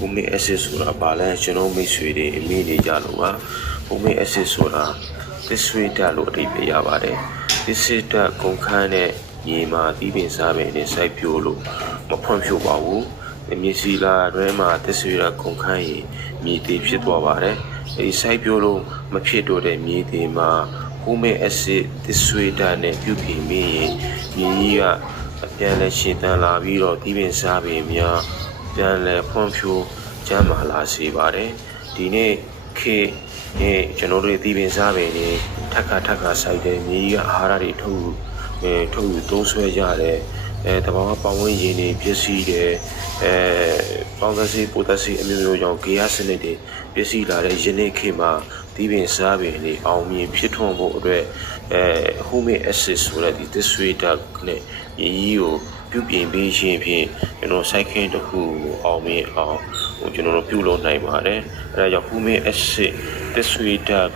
humic acid ဆိုတာဘာလဲကျွန်တော်မိတ်ဆွေတွေအမေးနေကြလို့ပါ humic acid ဆိုတာသစ်ဆွေးဓာတ်လို့အဓိပ္ပာယ်ရပါတယ်သစ်ဆွေးဓာတ်ကုန်ခန်းတဲ့မြေမှာသီးပင်စားပင်နဲ့စိုက်ပျိုးလို့မဖွံ့ဖြိုးပါဘူးမြေစီလာတွဲမှာသစ်ဆွေးဓာတ်ကုန်ခန်းရင်မြေသေးဖြစ်သွားပါတယ်အဲဒီစိုက်ပျိုးလို့မဖြစ်တော့တဲ့မြေသေးမှာ humic acid သစ်ဆွေးဓာတ်နဲ့ပြုပြင်ပြီးရင်မြေကြီးကအပြန်လဲရှည်တန်းလာပြီးတော့သီးပင်စားပင်များပြန်လဲဖွံ့ဖြိုးကျန်းမာလာစေပါတယ်ဒီနေ့ခေတ်ကျွန်တော်တို့သီးပင်စားပင်တွေထပ်ခါစိုက်တဲ့မြေကြီးကအာဟာရတွေထုတ်ယူသုံးစွဲကြတယ်တဘာဝပတ်ဝန်းကျင်တွေပျက်စီးတယ်ပေါင်းသစီပိုသစီအမျိုးမျိုးကြောင့်ဂေဟစနစ်တွေပျက်စီးလာတဲ့ယနေ့ခေတ်မှာသီးပင်စားပင်တွေအောင်မြင်ဖြစ်ထွန်းဖို့အတွက်humic acid ဆိုတဲ့ဒီသစ်ဆွေးဓာတ်နဲ့မြေကြီးကိုပြုပြင်ပေးခြင်းဖြင့်ကျွန်တော်စိုက်ခင်းတစ်ခုကိုအောင်မြင်အောင်ကျွန်တော်တို့ပြုလုပ်နိုင်ပါတယ်အဲဒါကြောင့်humic acid သစ်ဆွေးဓာတ်